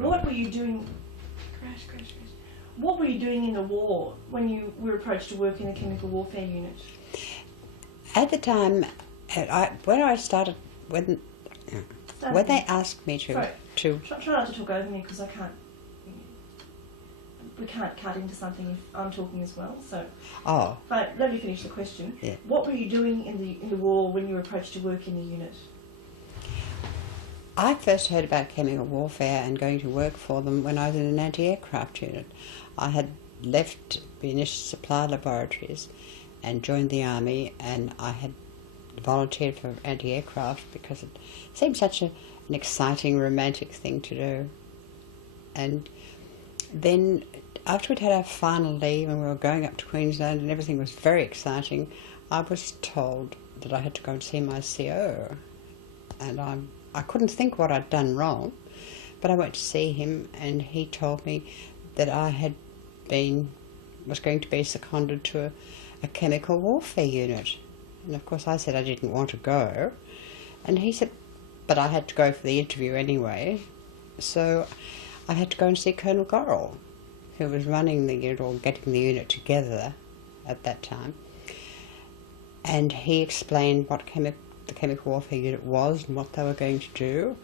What were you doing? Crash. What were you doing in the war when you were approached to work in a chemical warfare unit? At the time, when they asked me to... Try not to talk over me because I can't... We can't cut into something if I'm talking as well, so... Oh. But let me finish the question. Yeah. What were you doing in the war when you were approached to work in a unit? I first heard about chemical warfare and going to work for them when I was in an anti-aircraft unit. I had left the initial supply laboratories and joined the army, and I had volunteered for anti-aircraft because it seemed such an exciting, romantic thing to do. And then after we'd had our final leave and we were going up to Queensland and everything was very exciting, I was told that I had to go and see my CO. And I couldn't think what I'd done wrong, but I went to see him and he told me that I was going to be seconded to a chemical warfare unit. And of course I said I didn't want to go. And he said, but I had to go for the interview anyway. So I had to go and see Colonel Gorrell, who was running the unit or getting the unit together at that time. And he explained what the chemical warfare unit was and what they were going to do,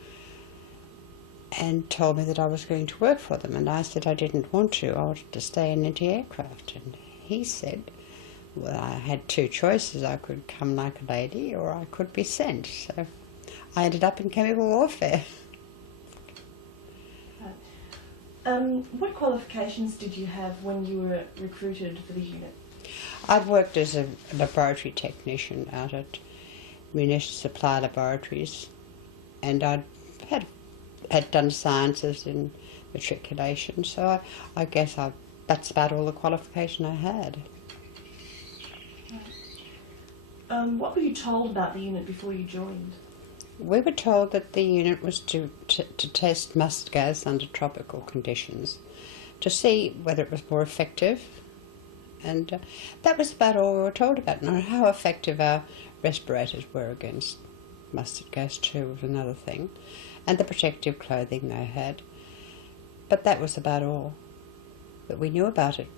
and told me that I was going to work for them. And I said I didn't want to. I wanted to stay in anti-aircraft. And he said, well, I had two choices. I could come like a lady or I could be sent. So I ended up in chemical warfare. What qualifications did you have when you were recruited for the unit? I'd worked as a laboratory technician out at Munition Supply Laboratories, and I'd had done sciences in matriculation, so I guess that's about all the qualification I had. What were you told about the unit before you joined? We were told that the unit was to test mustard gas under tropical conditions to see whether it was more effective, and that was about all we were told about. Now, how effective our respirators were against mustard gas too was another thing, and the protective clothing they had. But that was about all that we knew about it.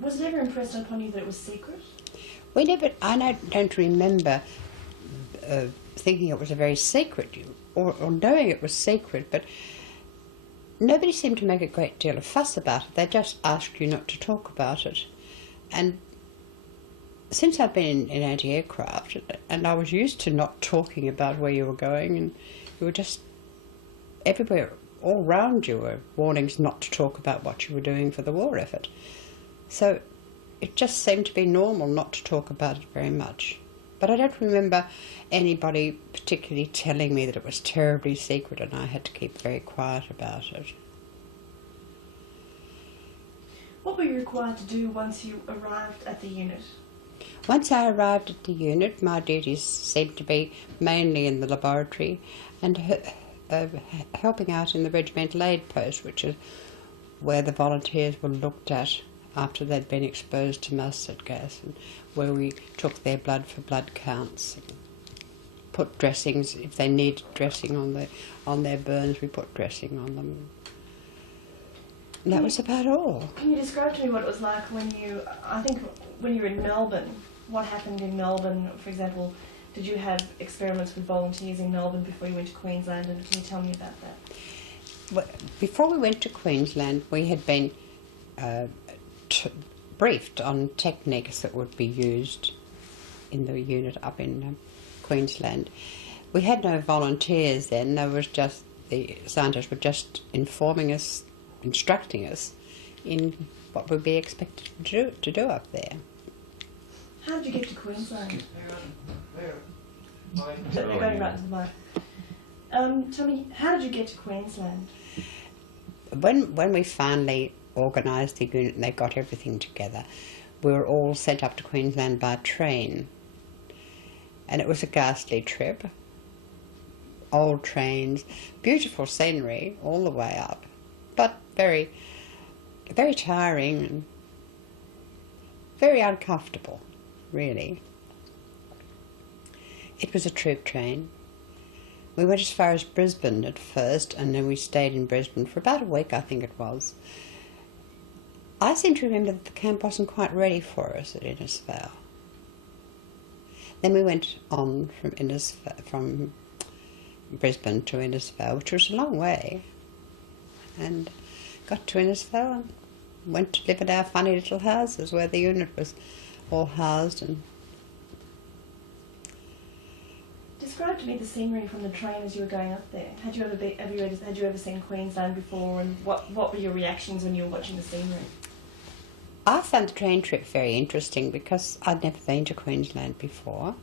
Was it ever impressed upon you that it was secret? I don't remember thinking it was a very secret, or knowing it was secret, but nobody seemed to make a great deal of fuss about it. They just asked you not to talk about it. And since I've been in anti-aircraft, and I was used to not talking about where you were going, and you were just everywhere, all round you were warnings not to talk about what you were doing for the war effort. So it just seemed to be normal not to talk about it very much. But I don't remember anybody particularly telling me that it was terribly secret and I had to keep very quiet about it. What were you required to do once you arrived at the unit? Once I arrived at the unit, my duties seemed to be mainly in the laboratory and helping out in the regimental aid post, which is where the volunteers were looked at after they'd been exposed to mustard gas, and where we took their blood for blood counts, and put dressings, if they needed dressing on their burns, we put dressing on them. And that was about all. Can you describe to me what it was like when you were in Melbourne? What happened in Melbourne, for example? Did you have experiments with volunteers in Melbourne before you went to Queensland, and can you tell me about that? Well, before we went to Queensland, we had been briefed on techniques that would be used in the unit up in Queensland. We had no volunteers then. There was just the scientists were just informing us, instructing us in what would be expected to do up there. How did you get to Queensland? They're going right to the mic. Tell me, how did you get to Queensland? When we finally organised the unit and they got everything together, we were all sent up to Queensland by train. And it was a ghastly trip. Old trains, beautiful scenery all the way up, but very, very tiring and very uncomfortable, really. It was a troop train. We went as far as Brisbane at first, and then we stayed in Brisbane for about a week, I think it was. I seem to remember that the camp wasn't quite ready for us at Innisfail. Then we went on from Brisbane to Innisfail, which was a long way, and got to Innisfail and went to live at our funny little houses where the unit was all housed. And describe to me the scenery from the train as you were going up there. Had you ever seen Queensland before, and what were your reactions when you were watching the scenery? I found the train trip very interesting because I'd never been to Queensland before,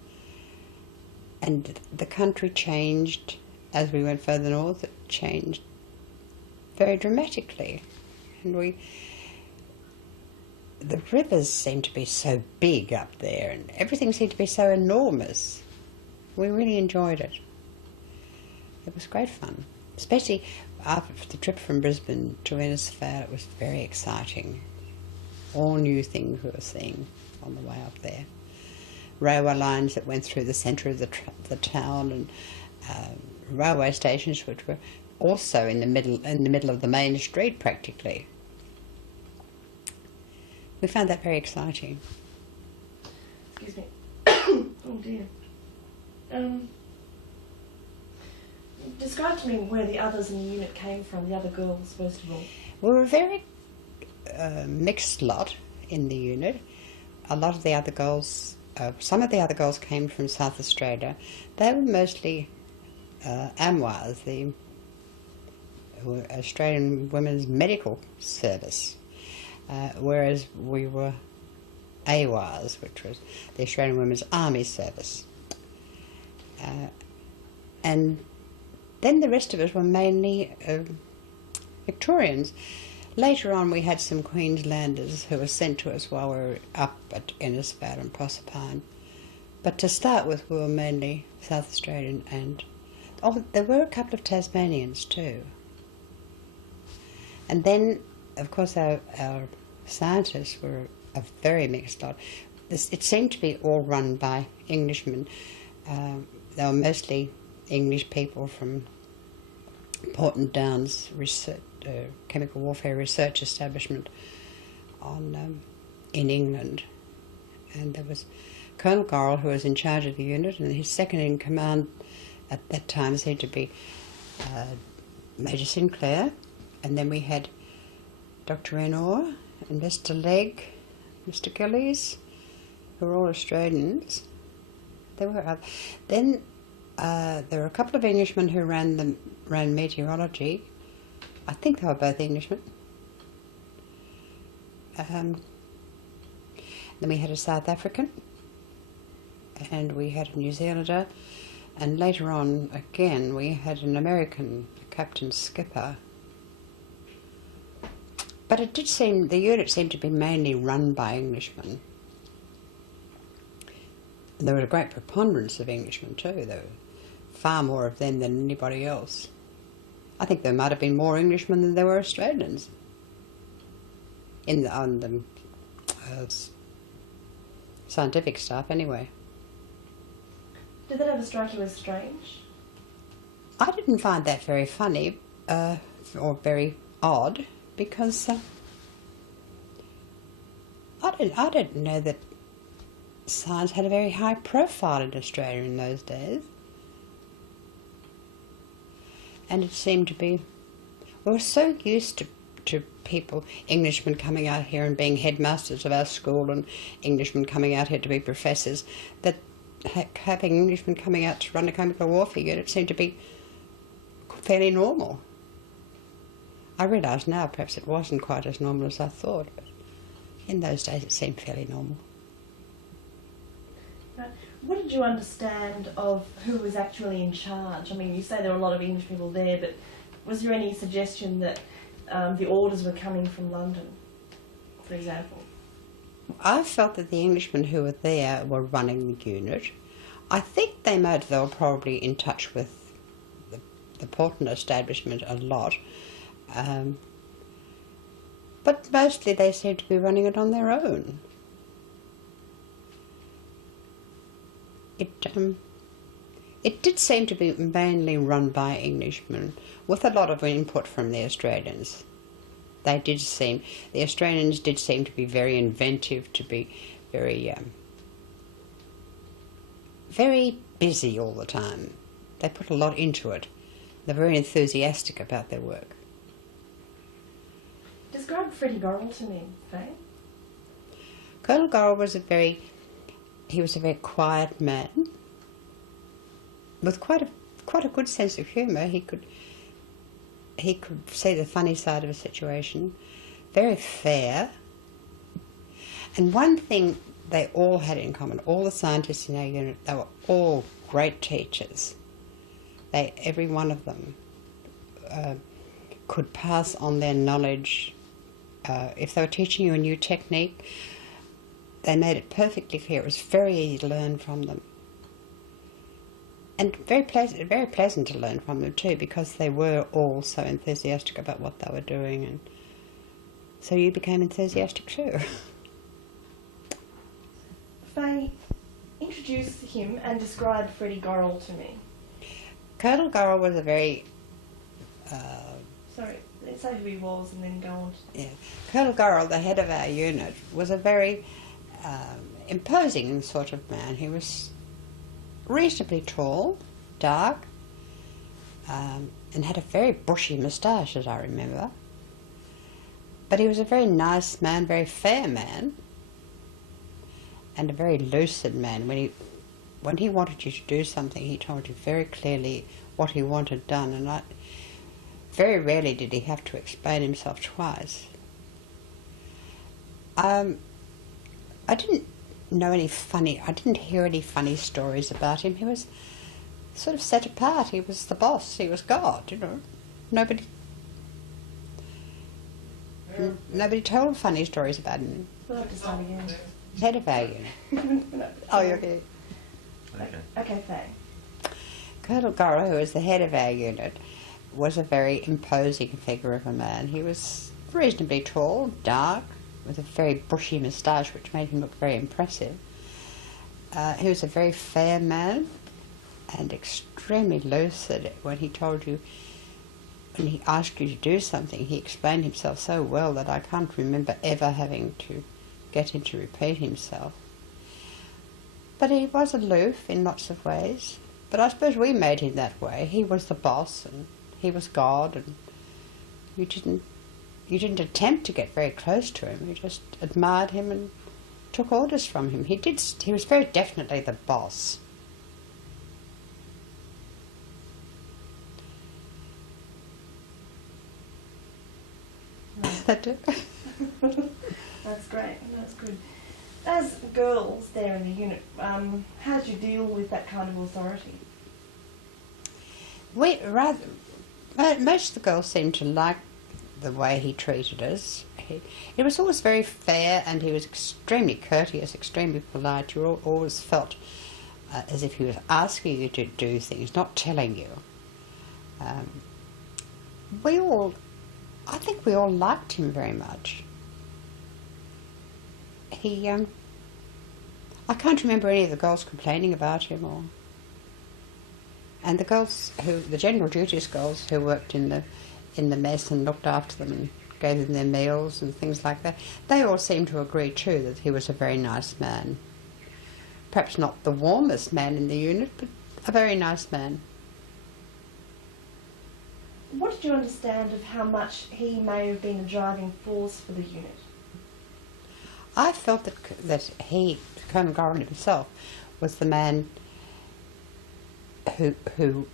and the country changed as we went further north. It changed very dramatically, and the rivers seemed to be so big up there, and everything seemed to be so enormous. We really enjoyed it. It was great fun, especially after the trip from Brisbane to Innisfail. It was very exciting. All new things we were seeing on the way up there. Railway lines that went through the centre of the town, and railway stations which were also in the middle of the main street practically. We found that very exciting. Excuse me. Oh dear. Describe to me where the others in the unit came from, the other girls, first of all. We were a very mixed lot in the unit. A lot of the other girls, some of the other girls came from South Australia. They were mostly AMWAs, the Australian Women's Medical Service, whereas we were AWAS, which was the Australian Women's Army Service. And then the rest of us were mainly Victorians. Later on we had some Queenslanders who were sent to us while we were up at Innisfail and Proserpine. But to start with, we were mainly South Australian, and there were a couple of Tasmanians too. And then, of course, our scientists were a very mixed lot. It seemed to be all run by Englishmen. They were mostly English people from Porton Downs Chemical Warfare Research Establishment in England. And there was Colonel Gorrell, who was in charge of the unit, and his second in command at that time seemed to be Major Sinclair. And then we had Dr. Enor and Mr. Legg, Mr. Gillies, who were all Australians. There were then there were a couple of Englishmen who ran meteorology. I think they were both Englishmen. Then we had a South African, and we had a New Zealander, and later on again we had an American, Captain Skipper. But the unit seemed to be mainly run by Englishmen. And there was a great preponderance of Englishmen too. There were far more of them than anybody else. I think there might have been more Englishmen than there were Australians on the scientific staff anyway. Did that ever strike you as strange? I didn't find that very funny or very odd, because I didn't know that science had a very high profile in Australia in those days. And it seemed to be, we were so used to people, Englishmen coming out here and being headmasters of our school, and Englishmen coming out here to be professors, that having Englishmen coming out to run a chemical warfare unit seemed to be fairly normal. I realise now perhaps it wasn't quite as normal as I thought, but in those days it seemed fairly normal. What did you understand of who was actually in charge? I mean, you say there were a lot of English people there, but was there any suggestion that the orders were coming from London, for example? I felt that the Englishmen who were there were running the unit. I think they were probably in touch with the Porton establishment a lot, but mostly they seemed to be running it on their own. It did seem to be mainly run by Englishmen, with a lot of input from the Australians. The Australians did seem to be very inventive, to be very busy all the time. They put a lot into it. They're very enthusiastic about their work. Describe Freddie Gorrell to me, Fay. Colonel Gorrell was a very quiet man with quite a good sense of humour. He could see the funny side of a situation. Very fair. And one thing they all had in common, all the scientists in our unit, they were all great teachers. Every one of them could pass on their knowledge. If they were teaching you a new technique, they made it perfectly clear. It was very easy to learn from them. And very pleasant to learn from them too, because they were all so enthusiastic about what they were doing, and so you became enthusiastic too. Fay, introduce him and describe Freddie Gorrell to me. Colonel Gorrell was a very... Sorry, let's say who he was and then go on. Yeah. Colonel Gorrell, the head of our unit, was a very imposing sort of man. He was reasonably tall, dark, and had a very bushy moustache, as I remember. But he was a very nice man, very fair man, and a very lucid man. When he wanted you to do something, he told you very clearly what he wanted done, and very rarely did he have to explain himself twice. I didn't hear any funny stories about him. He was sort of set apart. He was the boss. He was God, you know. Nobody told funny stories about him. We'll have to start again. Head of our unit. Oh, you're okay. Okay, Fay. Colonel Gorrell, who was the head of our unit, was a very imposing figure of a man. He was reasonably tall, dark, with a very bushy moustache, which made him look very impressive. He was a very fair man and extremely lucid. When he asked you to do something, he explained himself so well that I can't remember ever having to get him to repeat himself. But he was aloof in lots of ways. But I suppose we made him that way. He was the boss and he was God, and you didn't attempt to get very close to him. You just admired him and took orders from him. He was very definitely the boss. That it? That's great. That's good. As girls there in the unit, how did you deal with that kind of authority? Most of the girls seemed to like the way he treated us. It was always very fair, and he was extremely courteous, extremely polite. You always felt as if he was asking you to do things, not telling you. I think we all liked him very much. I can't remember any of the girls complaining about him, and the general duties girls who worked in the mess and looked after them and gave them their meals and things like that, they all seemed to agree too that he was a very nice man. Perhaps not the warmest man in the unit, but a very nice man. What did you understand of how much he may have been a driving force for the unit? I felt that Colonel Gorrell himself, was the man who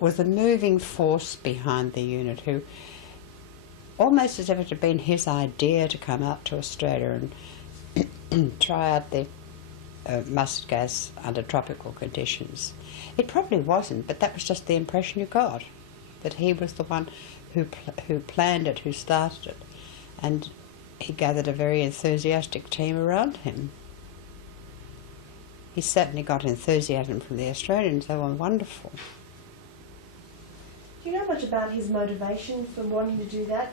was the moving force behind the unit, who almost as if it had been his idea to come out to Australia and try out the mustard gas under tropical conditions. It probably wasn't, but that was just the impression you got, that he was the one who planned it, who started it, and he gathered a very enthusiastic team around him. He certainly got enthusiasm from the Australians. They were wonderful. Do you know much about his motivation for wanting to do that?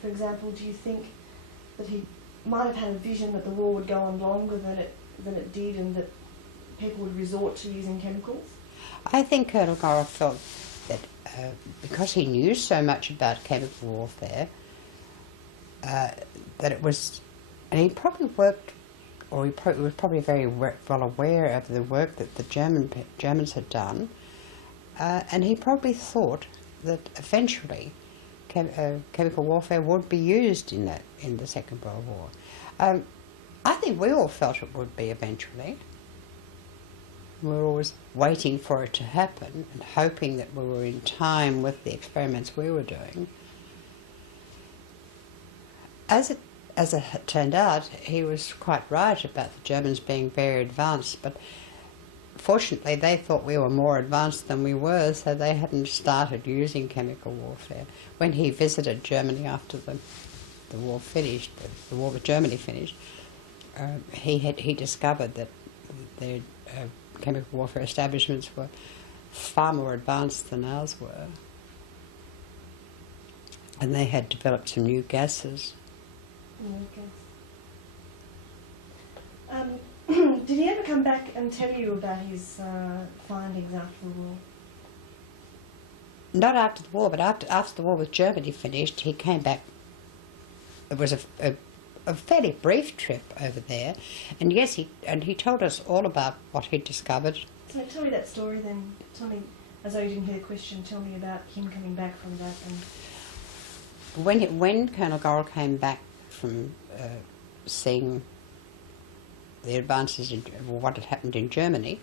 For example, do you think that he might have had a vision that the war would go on longer than it did, and that people would resort to using chemicals? I think Colonel Gorrell felt that because he knew so much about chemical warfare, that it was, and he probably worked, or he was probably very well aware of the work that the Germans had done, and he probably thought that eventually chemical warfare would be used in the Second World War. I think we all felt it would be eventually. We were always waiting for it to happen and hoping that we were in time with the experiments we were doing. As it turned out, he was quite right about the Germans being very advanced, but fortunately they thought we were more advanced than we were, so they hadn't started using chemical warfare. When he visited Germany after the war finished, the war with Germany finished, he discovered that their chemical warfare establishments were far more advanced than ours were, and they had developed some new gases. Did he ever come back and tell you about his findings after the war? Not after the war, but after the war with Germany finished, he came back. It was a fairly brief trip over there, and yes, he told us all about what he'd discovered. So tell me that story then. Tell me, as though you didn't hear the question, tell me about him coming back from that. And when Colonel Gorrell came back from seeing the advances in what had happened in Germany,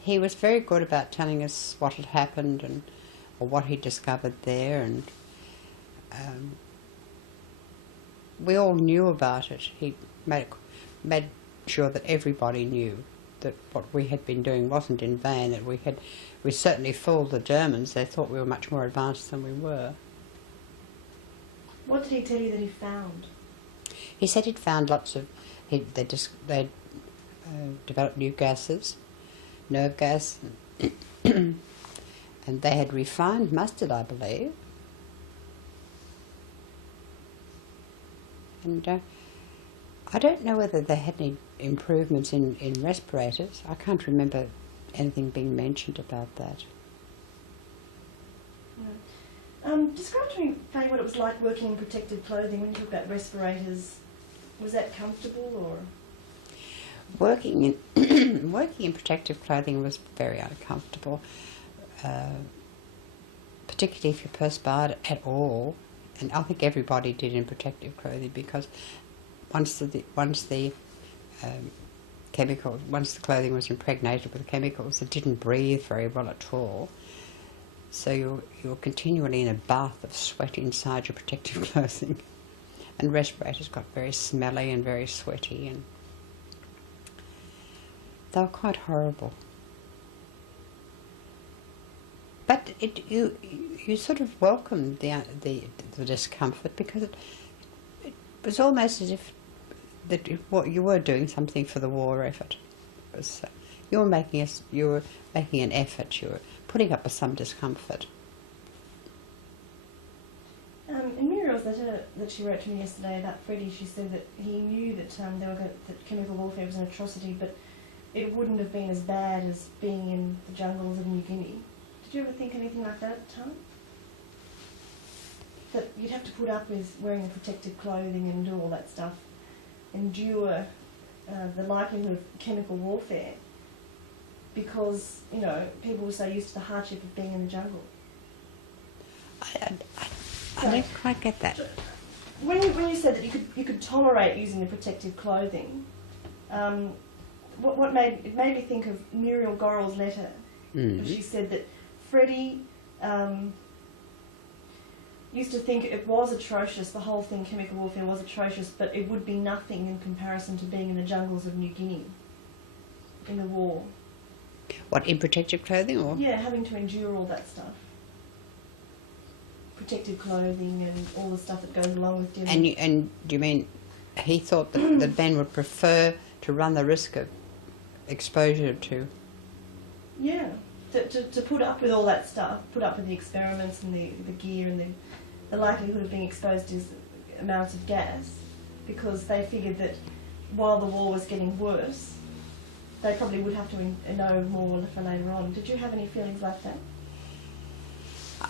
he was very good about telling us what had happened or what he'd discovered there, and we all knew about it. He made sure that everybody knew that what we had been doing wasn't in vain, that we certainly fooled the Germans. They thought we were much more advanced than we were. What did he tell you that he found? He said he'd found lots of... They'd developed new gases, nerve gas, and they had refined mustard, I believe. And I don't know whether they had any improvements in respirators. I can't remember anything being mentioned about that. Describe to me, Fay, what it was like working in protective clothing. When you talk about respirators, was that comfortable or...? Working in protective clothing was very uncomfortable, particularly if you perspired at all. And I think everybody did in protective clothing, because once the clothing was impregnated with chemicals, it didn't breathe very well at all. So you're continually in a bath of sweat inside your protective clothing, and respirators got very smelly and very sweaty, and they were quite horrible. But you sort of welcomed the discomfort, because it was almost as if what you were doing something for the war effort. It was, you were making an effort. You were putting up with some discomfort. In Muriel's letter that she wrote to me yesterday about Freddie, she said that he knew that that chemical warfare was an atrocity, but it wouldn't have been as bad as being in the jungles of New Guinea. Did you ever think anything like that at the time? That you'd have to put up with wearing protective clothing and do all that stuff, endure the likelihood of chemical warfare, because, people were so used to the hardship of being in the jungle. I don't quite get that. When you said that you could tolerate using the protective clothing, what made me think of Muriel Gorrell's letter. Mm. She said that Freddie used to think it was atrocious, the whole thing, chemical warfare was atrocious, but it would be nothing in comparison to being in the jungles of New Guinea in the war. What, in protective clothing, or? Yeah, having to endure all that stuff. Protective clothing and all the stuff that goes along with doing. And do you mean he thought that men would prefer to run the risk of exposure to? Yeah, to put up with all that stuff, put up with the experiments and the gear and the likelihood of being exposed to amounts of gas, because they figured that while the war was getting worse, they probably would have to know more for later on. Did you have any feelings like that?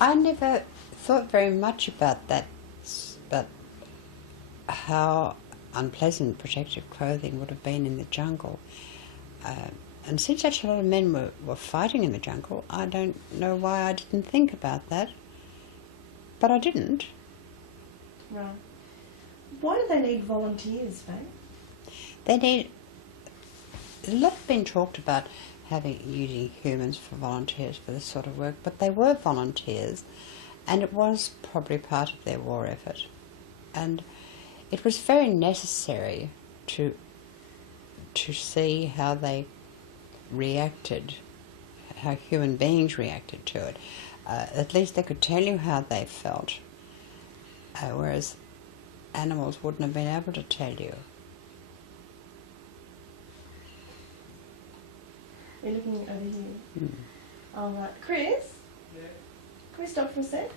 I never thought very much about that, but how unpleasant protective clothing would have been in the jungle. And since such a lot of men were fighting in the jungle, I don't know why I didn't think about that. But I didn't. Right. Why do they need volunteers, Faye? They need... A lot has been talked about using humans for volunteers for this sort of work, but they were volunteers, and it was probably part of their war effort. And it was very necessary to see how they reacted, how human beings reacted to it. At least they could tell you how they felt, whereas animals wouldn't have been able to tell you. You're looking over here. All right. Chris? Yeah. Can we stop for a sec?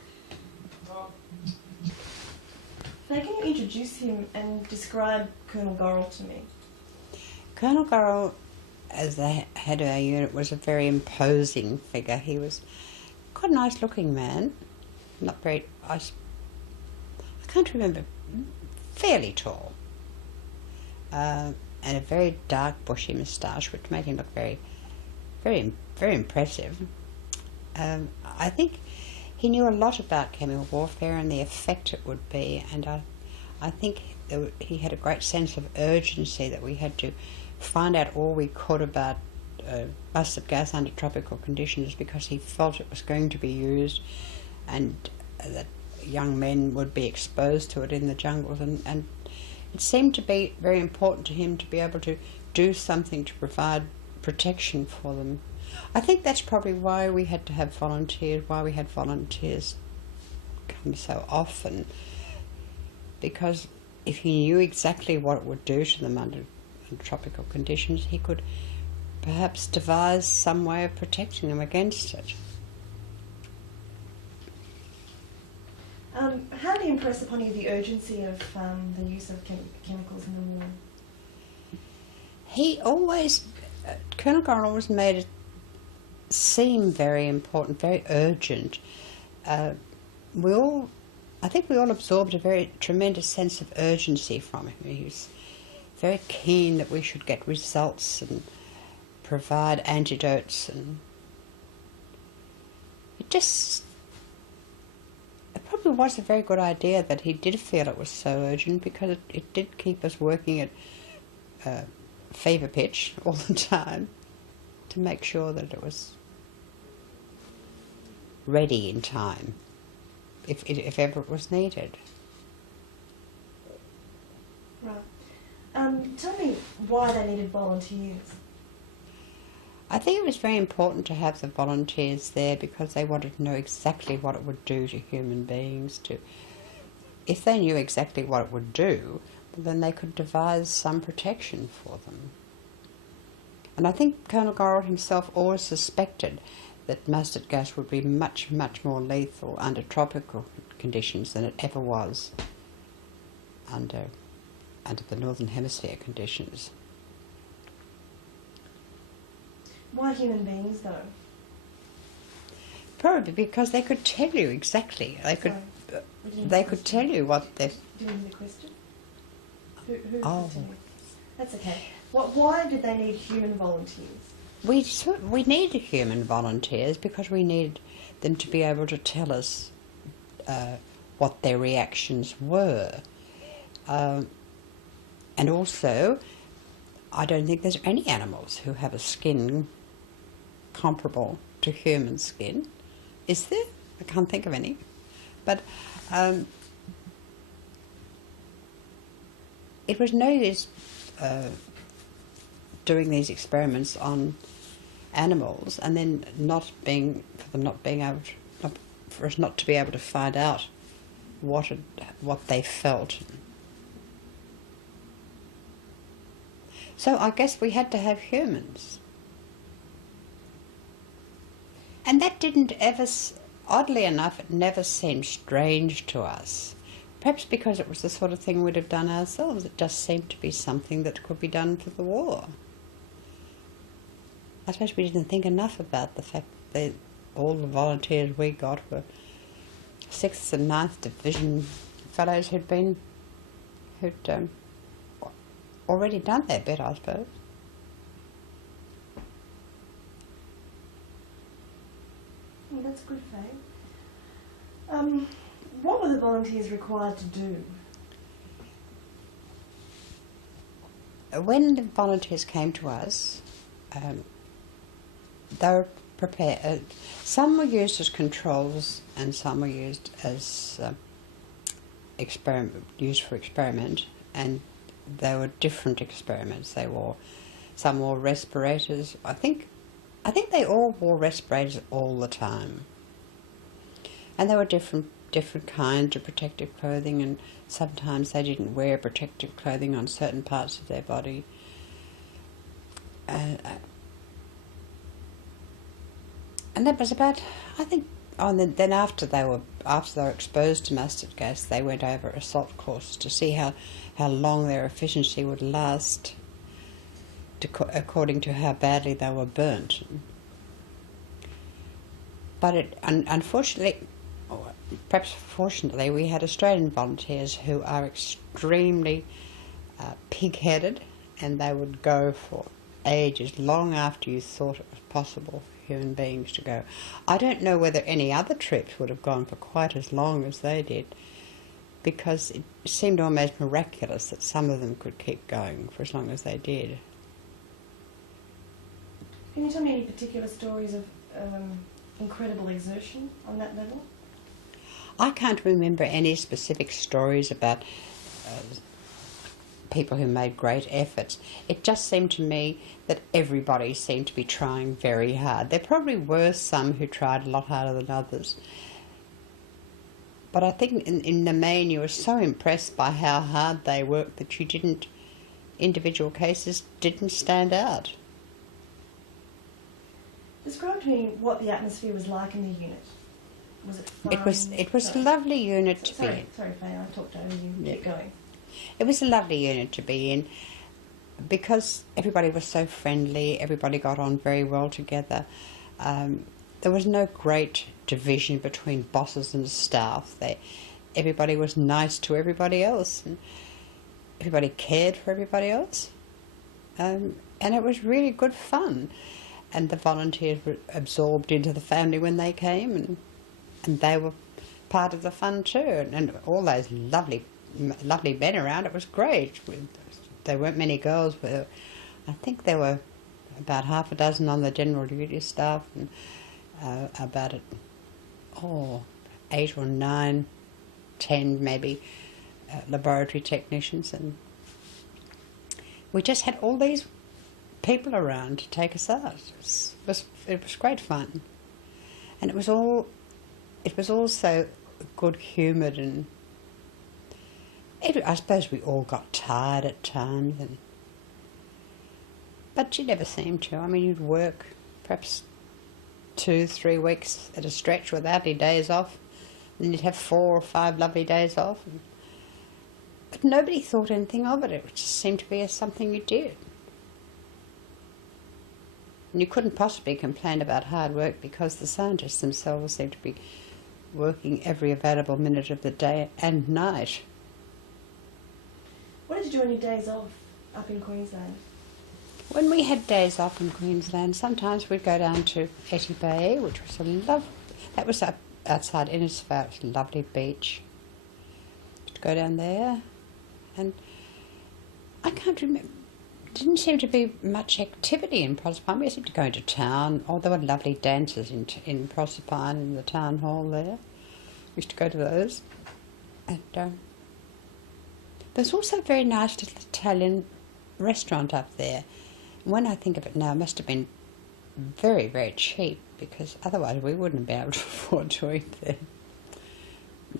Faye, can you introduce him and describe Colonel Gorrell to me? Colonel Gorrell, as the head of our unit, was a very imposing figure. He was quite a nice-looking man, not very... I can't remember, fairly tall, and a very dark, bushy moustache, which made him look very, very, very impressive. I think he knew a lot about chemical warfare and the effect it would be, and I think he had a great sense of urgency that we had to find out all we could about mustard gas under tropical conditions, because he felt it was going to be used and that young men would be exposed to it in the jungles, and it seemed to be very important to him to be able to do something to provide protection for them. I think that's probably why we had to have volunteers, why we had volunteers come so often, because if he knew exactly what it would do to them under tropical conditions, he could perhaps devise some way of protecting them against it. How did he impress upon you the urgency of the use of chemicals in the war? He always, Colonel Gorrell always made it seem very important, very urgent. I think we all absorbed a very tremendous sense of urgency from him. He was very keen that we should get results and provide antidotes, and it probably was a very good idea that he did feel it was so urgent, because it did keep us working at fever pitch all the time to make sure that it was ready in time if ever it was needed. Right. Tell me why they needed volunteers. I think it was very important to have the volunteers there because they wanted to know exactly what it would do to human beings. If they knew exactly what it would do, then they could devise some protection for them. And I think Colonel Gorrell himself always suspected that mustard gas would be much, much more lethal under tropical conditions than it ever was under the Northern Hemisphere conditions. Why human beings, though? Probably because they could tell you exactly. They could tell you what they... Do you need a question? Who Oh. That's okay. Why did they need human volunteers? We needed human volunteers because we needed them to be able to tell us what their reactions were. And also, I don't think there's any animals who have a skin comparable to human skin. Is there? I can't think of any. But it was no use doing these experiments on animals and then for us not to be able to find out what they felt. So I guess we had to have humans. And that didn't ever, oddly enough, it never seemed strange to us. Perhaps because it was the sort of thing we'd have done ourselves. It just seemed to be something that could be done for the war. I suppose we didn't think enough about the fact that all the volunteers we got were 6th and 9th Division fellows who'd already done their bit, I suppose. Well, that's good, Fay. What were the volunteers required to do? When the volunteers came to us, they were prepared. Some were used as controls, and some were used as used for experiment, and they were different experiments. Some wore respirators. I think they all wore respirators all the time, and there were different kinds of protective clothing, and sometimes they didn't wear protective clothing on certain parts of their body. And that was about, I think. Oh, and then after they were exposed to mustard gas, they went over assault courses to see how long their efficiency would last, according to how badly they were burnt. But unfortunately, or perhaps fortunately, we had Australian volunteers who are extremely pig-headed, and they would go for ages, long after you thought it was possible for human beings to go. I don't know whether any other troops would have gone for quite as long as they did, because it seemed almost miraculous that some of them could keep going for as long as they did. Can you tell me any particular stories of incredible exertion on that level? I can't remember any specific stories about people who made great efforts. It just seemed to me that everybody seemed to be trying very hard. There probably were some who tried a lot harder than others. But I think in the main you were so impressed by how hard they worked that individual cases didn't stand out. Describe to me what the atmosphere was like in the unit. Was it fun? It was a lovely unit to be in. Sorry, Fay, I talked over you. Yeah. Keep going. It was a lovely unit to be in because everybody was so friendly, everybody got on very well together. There was no great division between bosses and staff. Everybody was nice to everybody else, and everybody cared for everybody else. And it was really good fun. And the volunteers were absorbed into the family when they came, and they were part of the fun too. And all those lovely men around, it was great. There weren't many girls, but I think there were about half a dozen on the general duty staff, and about 8 or 9, 10 maybe laboratory technicians, and we just had all these people around to take us out. It was great fun, and it was all so good humoured, and I suppose we all got tired at times, but you never seemed to. I mean, you'd work perhaps 2-3 weeks at a stretch without any days off, and you'd have 4 or 5 lovely days off, but nobody thought anything of it. It just seemed to be something you did. And you couldn't possibly complain about hard work because the scientists themselves seemed to be working every available minute of the day and night. What did you do on your days off up in Queensland? When we had days off in Queensland, sometimes we'd go down to Etty Bay, which was that was up outside Innisfail. It was a lovely beach. We'd go down there, and I can't remember. Didn't seem to be much activity in Proserpine. We seemed to go into town. Oh, there were lovely dances in Proserpine, in the town hall there. We used to go to those. And there's also a very nice little Italian restaurant up there. When I think of it now, it must have been very, very cheap, because otherwise we wouldn't be able to afford to eat there.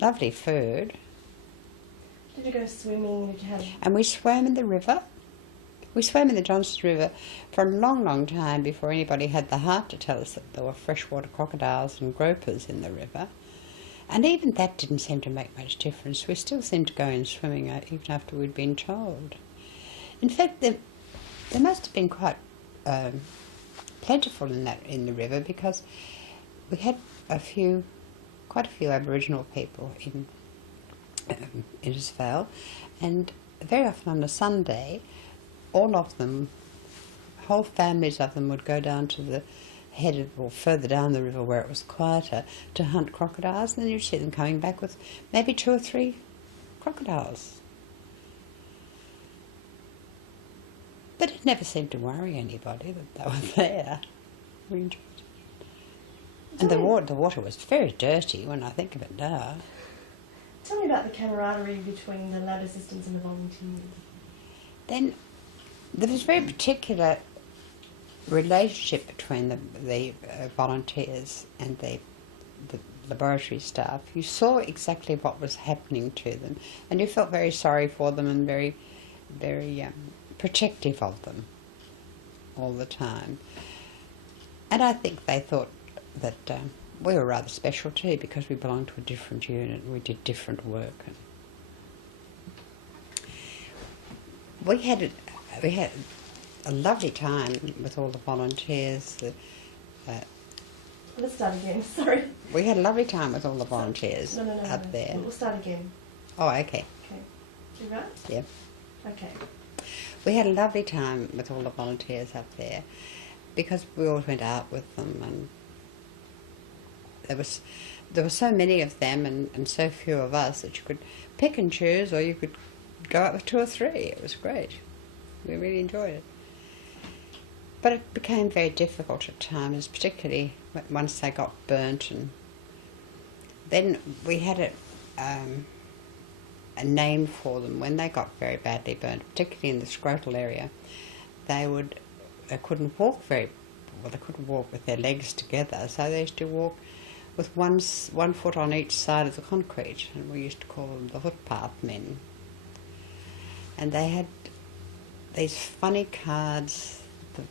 Lovely food. Did you go swimming? Did you have... And we swam in the river. We swam in the Johnston River for a long, long time before anybody had the heart to tell us that there were freshwater crocodiles and gropers in the river. And even that didn't seem to make much difference. We still seemed to go in swimming even after we'd been told. In fact, there must have been quite plentiful in the river because we had quite a few Aboriginal people in Innisfail, and very often on a Sunday, all of them, whole families of them, would go down to the head or further down the river where it was quieter to hunt crocodiles, and then you'd see them coming back with maybe 2 or 3 crocodiles. But it never seemed to worry anybody that they were there. We enjoyed it. And the water was very dirty when I think of it now. Tell me about the camaraderie between the lab assistants and the volunteers. Then there was a very particular relationship between the volunteers and the laboratory staff. You saw exactly what was happening to them, and you felt very sorry for them and very, very protective of them all the time. And I think they thought that we were rather special too because we belonged to a different unit and we did different work. We had a lovely time with all the volunteers. Let's start again, sorry. We had a lovely time with all the volunteers No, up there. We'll start again. Oh, okay. Okay. You right? Yeah. Okay. We had a lovely time with all the volunteers up there because we always went out with them, and there were so many of them and so few of us that you could pick and choose, or you could go out with 2 or 3. It was great. We really enjoyed it. But it became very difficult at times, particularly once they got burnt, and then we had a name for them when they got very badly burnt, particularly in the scrotal area. They couldn't walk they couldn't walk with their legs together, so they used to walk with one foot on each side of the concrete, and we used to call them the footpath men. And they had these funny cards.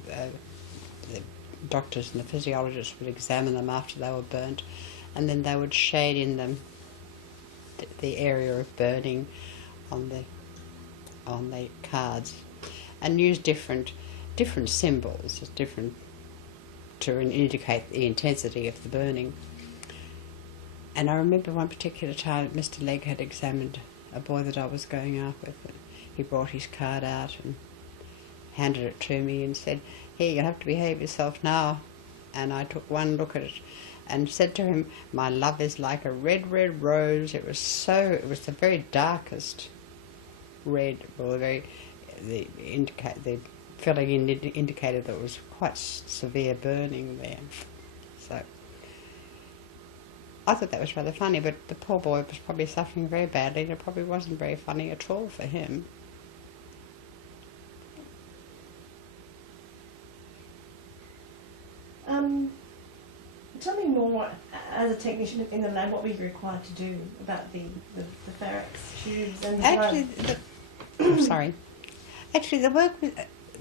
The doctors and the physiologists would examine them after they were burnt, and then they would shade in them the area of burning on the cards, and use different symbols, to indicate the intensity of the burning. And I remember one particular time Mr. Legg had examined a boy that I was going out with, and he brought his card out and handed it to me and said, "Here, you'll have to behave yourself now." And I took one look at it and said to him, "My love is like a red, red rose." It was the very darkest red, or the filling in indicated that it was quite severe burning there. So I thought that was rather funny, but the poor boy was probably suffering very badly, and it probably wasn't very funny at all for him. Tell me more, as a technician in the lab, what were you required to do about the ferrets, tubes, and the Actually, the work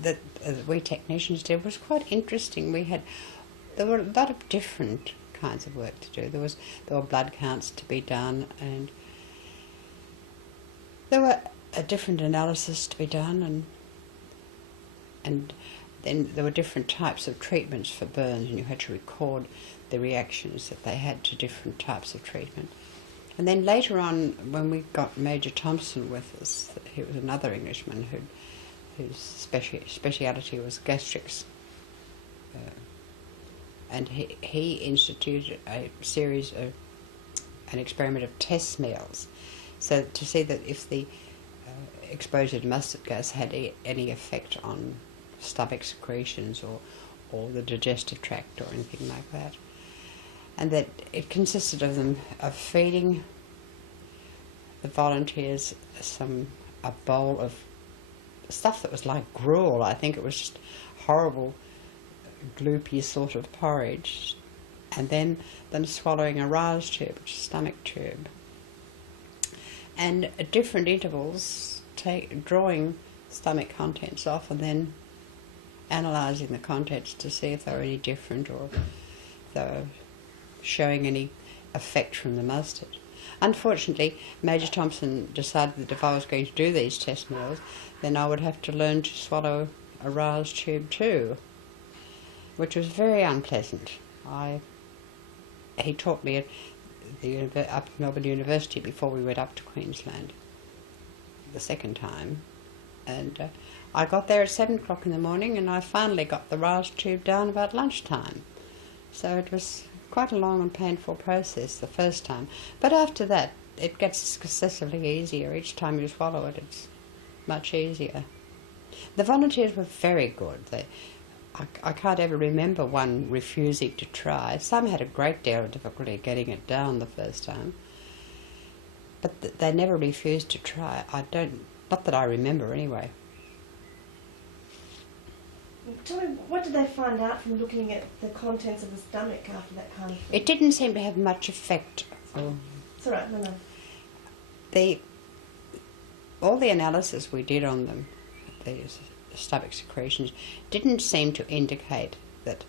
that we technicians did was quite interesting. There were a lot of different kinds of work to do. There were blood counts to be done, and there were a different analysis to be done, and then there were different types of treatments for burns, and you had to record the reactions that they had to different types of treatment. And then later on, when we got Major Thompson with us, he was another Englishman whose speciality was gastrics, and he instituted an experiment of test meals, so to see that if the exposure to mustard gas had any effect on stomach secretions or the digestive tract or anything like that. And that it consisted of feeding the volunteers a bowl of stuff that was like gruel. I think it was just horrible, gloopy sort of porridge, and then swallowing a R's tube, which is a stomach tube, and at different intervals drawing stomach contents off and then analysing the contents to see if they were any different or if they were showing any effect from the mustard. Unfortunately, Major Thompson decided that if I was going to do these test meals, then I would have to learn to swallow a R's tube too. which was very unpleasant. He taught me at up at Melbourne University before we went up to Queensland the second time, and I got there at 7 o'clock in the morning, and I finally got the RAS tube down about lunchtime. So it was quite a long and painful process the first time, but after that it gets successively easier. Each time you swallow it, it's much easier. The volunteers were very good. I can't ever remember one refusing to try. Some had a great deal of difficulty getting it down the first time, but they never refused to try. Not that I remember anyway. Tell me, what did they find out from looking at the contents of the stomach after that kind of thing? It didn't seem to have much effect. It's all right, no. All the analysis we did on them, the stomach secretions, didn't seem to indicate that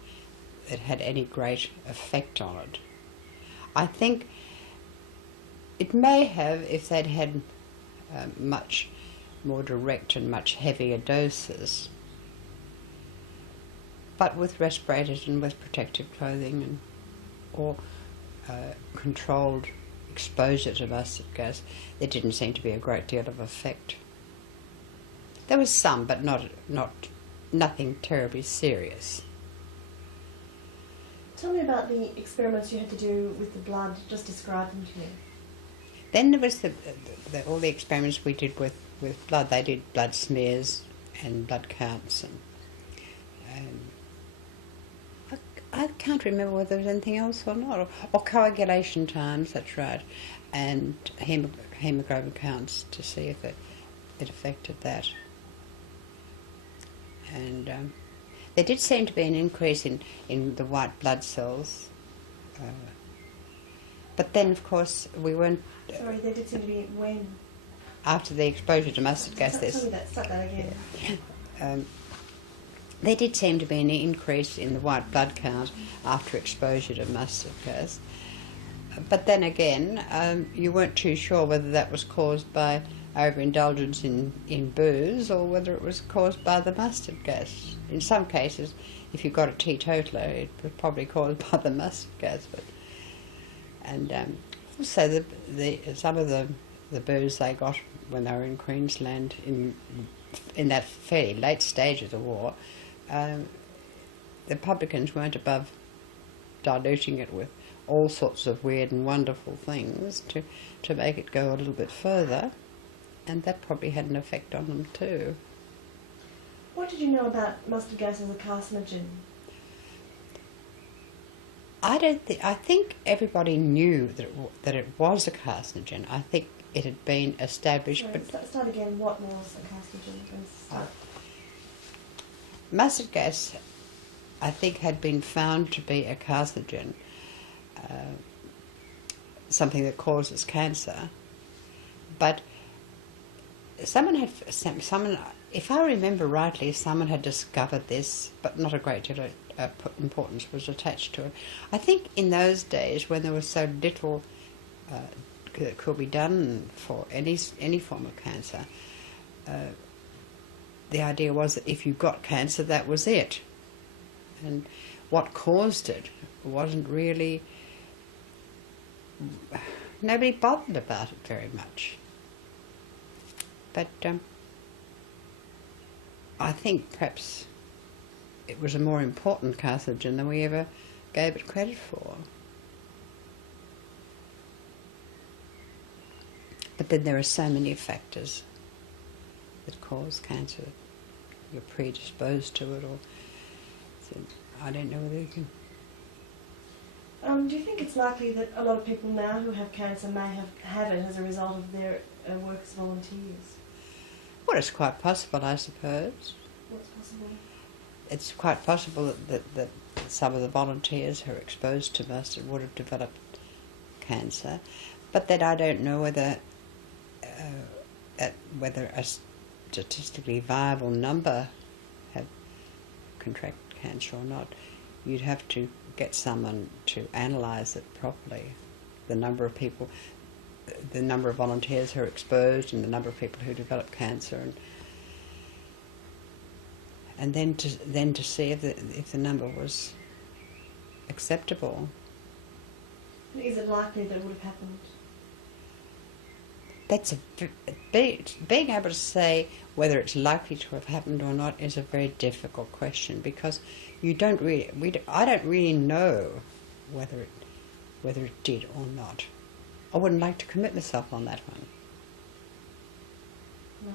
it had any great effect on it. I think it may have if they'd had much more direct and much heavier doses, but with respirators and with protective clothing or controlled exposure to mustard gas, there didn't seem to be a great deal of effect. There was some, but nothing terribly serious. Tell me about the experiments you had to do with the blood. Just describe them to me. Then there was all the experiments we did with blood. They did blood smears and blood counts, and I can't remember whether there was anything else or not, or coagulation times, that's right, and hemoglobin counts to see if it affected that. And there did seem to be an increase in the white blood cells, but then of course we weren't... Sorry, there did seem to be when? After the exposure to mustard gas. Start that again. Yeah. There did seem to be an increase in the white blood count after exposure to mustard gas. But then again, you weren't too sure whether that was caused by overindulgence in booze or whether it was caused by the mustard gas. In some cases, if you got a teetotaler, it was probably caused by the mustard gas. And also some of the booze they got when they were in Queensland in that fairly late stage of the war, the publicans weren't above diluting it with all sorts of weird and wonderful things to make it go a little bit further, and that probably had an effect on them too. What did you know about mustard gas as a carcinogen? I think everybody knew that it was a carcinogen. I think it had been established. Sorry, but start again. What was a carcinogen? Mustard gas, I think, had been found to be a carcinogen, something that causes cancer. But someone, if I remember rightly, someone had discovered this, but not a great deal of importance was attached to it. I think in those days, when there was so little that could be done for any form of cancer, the idea was that if you got cancer, that was it. And what caused it wasn't really... Nobody bothered about it very much. But I think perhaps it was a more important carcinogen than we ever gave it credit for. But then there are so many factors that cause cancer. You're predisposed to it, or so I don't know whether you can... Do you think it's likely that a lot of people now who have cancer may have it as a result of their work as volunteers? Well, it's quite possible, I suppose. What's possible? It's quite possible that some of the volunteers who are exposed to mustard would have developed cancer, but then I don't know whether a statistically viable number have contracted cancer or not. You'd have to get someone to analyse it properly, the number of people, the number of volunteers who are exposed and the number of people who develop cancer. and then to see if the number was acceptable. Is it likely that it would have happened? That's being able to say whether it's likely to have happened or not is a very difficult question, because I don't really know whether it did or not. I wouldn't like to commit myself on that one. No.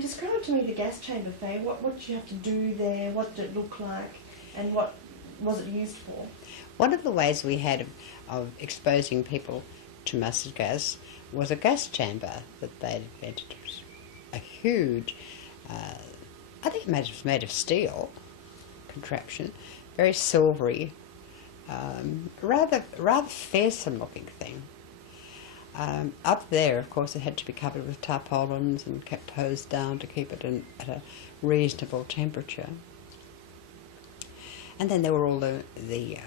Describe to me the gas chamber, Fay. What did you have to do there? What did it look like? And what was it used for? One of the ways we had of exposing people to mustard gas was a gas chamber that they'd invented. It was a huge, I think it was made of steel contraption, very silvery, rather fearsome looking thing. Up there, of course, it had to be covered with tarpaulins and kept hosed down to keep it at a reasonable temperature. And then there were all the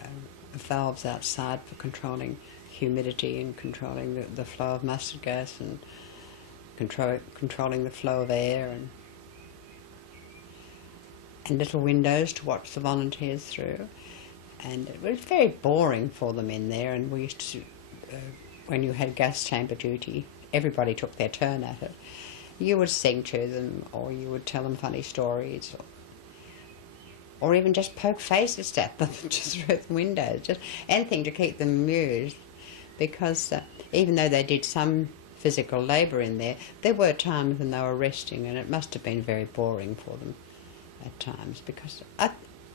valves outside for controlling humidity and controlling the flow of mustard gas and controlling the flow of air, and little windows to watch the volunteers through. And it was very boring for them in there, and we used to, when you had gas chamber duty, everybody took their turn at it. You would sing to them, or you would tell them funny stories, or even just poke faces at them just through the windows, just anything to keep them amused, because even though they did some physical labour in there were times when they were resting, and it must have been very boring for them at times, because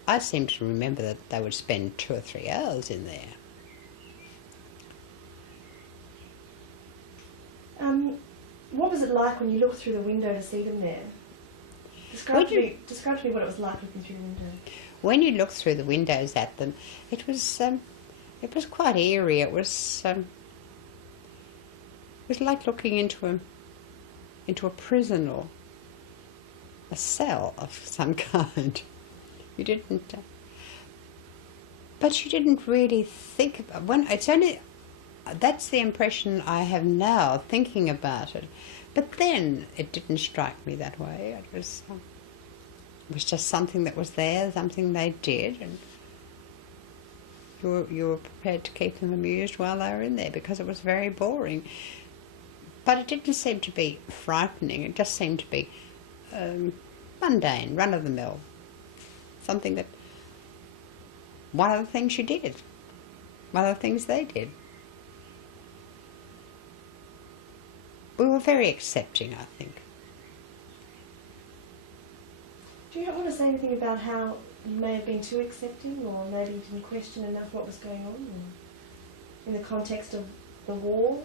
I seem to remember that they would spend 2 or 3 hours in there. What was it like when you looked through the window to see them there? Describe to me what it was like looking through the window. When you looked through the windows at them, it was quite eerie. It was like looking into a prison or a cell of some kind. You didn't, but you didn't really think about that's the impression I have now thinking about it. But then it didn't strike me that way. It was just something that was there, something they did, and you were prepared to keep them amused while they were in there, because it was very boring. But it didn't seem to be frightening. It just seemed to be mundane, run-of-the-mill. Something that, one of the things you did, one of the things they did. We were very accepting, I think. Do you want to say anything about how you may have been too accepting, or maybe you didn't question enough what was going on in the context of the war?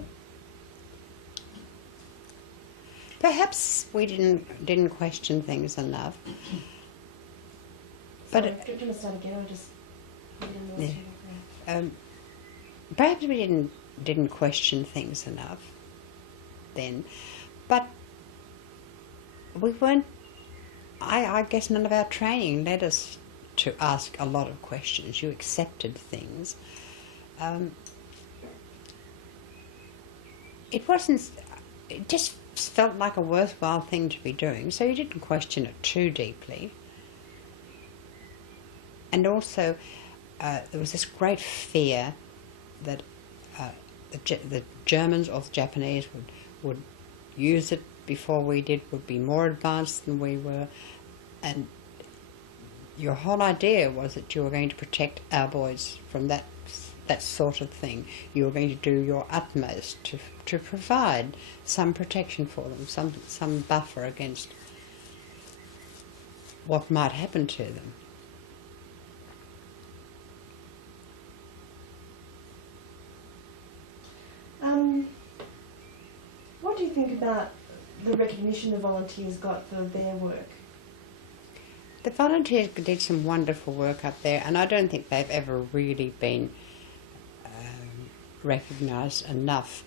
Perhaps we didn't question things enough. But Sorry, do you want to start again? Perhaps we didn't question things enough then, but we weren't. I guess none of our training led us to ask a lot of questions. You accepted things. It just felt like a worthwhile thing to be doing, so you didn't question it too deeply. And also, there was this great fear that the Germans or the Japanese would use it before we did, would be more advanced than we were, and your whole idea was that you were going to protect our boys from that sort of thing. You were going to do your utmost to provide some protection for them, some buffer against what might happen to them. What do you think about the recognition the volunteers got for their work? The volunteers did some wonderful work up there, and I don't think they've ever really been recognised enough.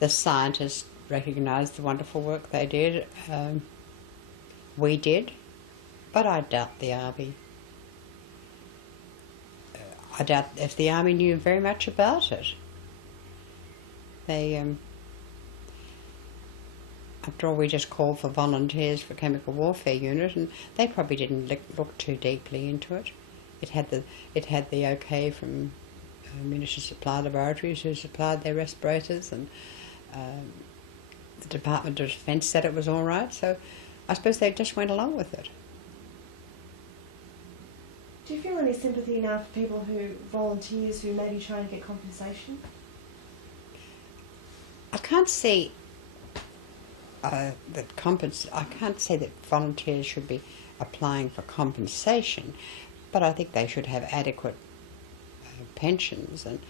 The scientists recognised the wonderful work they did. We did, but I doubt the Army. I doubt if the Army knew very much about it. After all, we just called for volunteers for chemical warfare unit, and they probably didn't look too deeply into it. It had the okay from munitions supply laboratories who supplied their respirators, and the Department of Defence said it was all right. So I suppose they just went along with it. Do you feel any sympathy now for people volunteers who may be trying to get compensation? I can't see I can't say that volunteers should be applying for compensation, but I think they should have adequate pensions and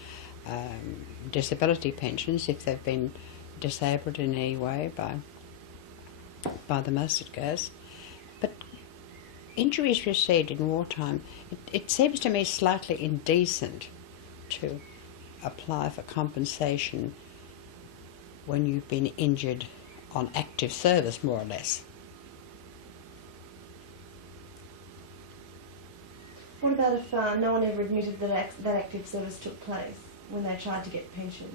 disability pensions if they've been disabled in any way by the mustard gas. But injuries received in wartime, it seems to me slightly indecent to apply for compensation when you've been injured on active service, more or less. What about if no one ever admitted that active service took place when they tried to get pensions?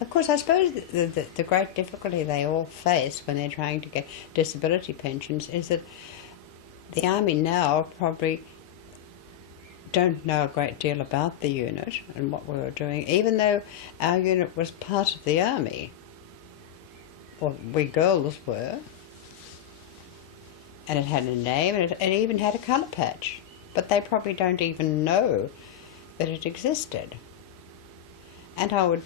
Of course, I suppose the great difficulty they all face when they're trying to get disability pensions is that the Army now probably don't know a great deal about the unit and what we were doing, even though our unit was part of the Army. Well, we girls were. And it had a name, and it even had a colour patch. But they probably don't even know that it existed. And I would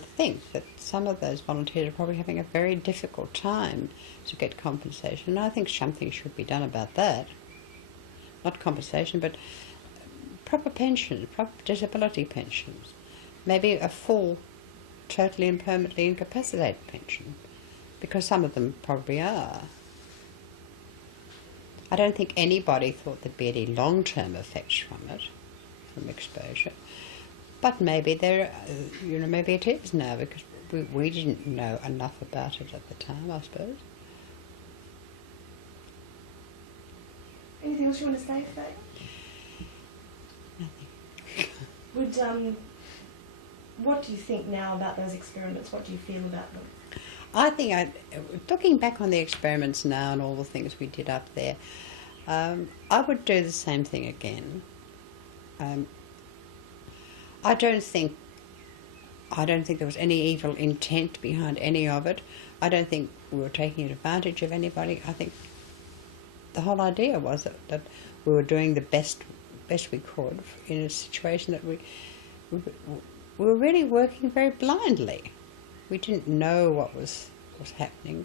think that some of those volunteers are probably having a very difficult time to get compensation. And I think something should be done about that. Not compensation, but proper pensions, proper disability pensions. Maybe a full, totally and permanently incapacitated pension, because some of them probably are. I don't think anybody thought there'd be any long-term effects from it, from exposure. But maybe maybe it is now, because we didn't know enough about it at the time, I suppose. Anything else you want to say, Fay? Nothing. What do you think now about those experiments? What do you feel about them? I think, looking back on the experiments now and all the things we did up there, I would do the same thing again. I don't think there was any evil intent behind any of it. I don't think we were taking advantage of anybody. I think the whole idea was that we were doing the best we could in a situation that we were really working very blindly. We didn't know what was happening.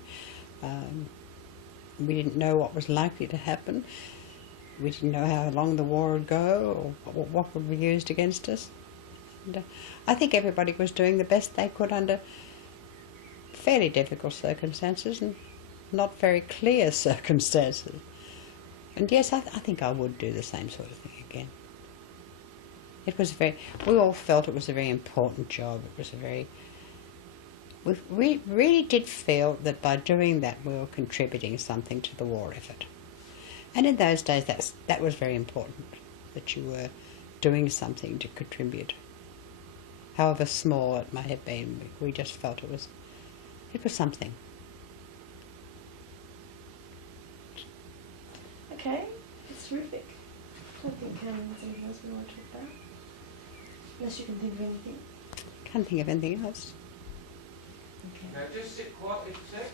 We didn't know what was likely to happen. We didn't know how long the war would go or what would be used against us. And, I think everybody was doing the best they could under fairly difficult circumstances and not very clear circumstances. And yes, I think I would do the same sort of thing again. We all felt it was a very important job. It was we really did feel that by doing that we were contributing something to the war effort. And in those days that was very important, that you were doing something to contribute. However small it may have been, we just felt it was something. Okay, that's terrific. I don't think there's anything else we want to talk about. Unless you can think of anything. Can't think of anything else. Okay. Now just sit quietly for a sec.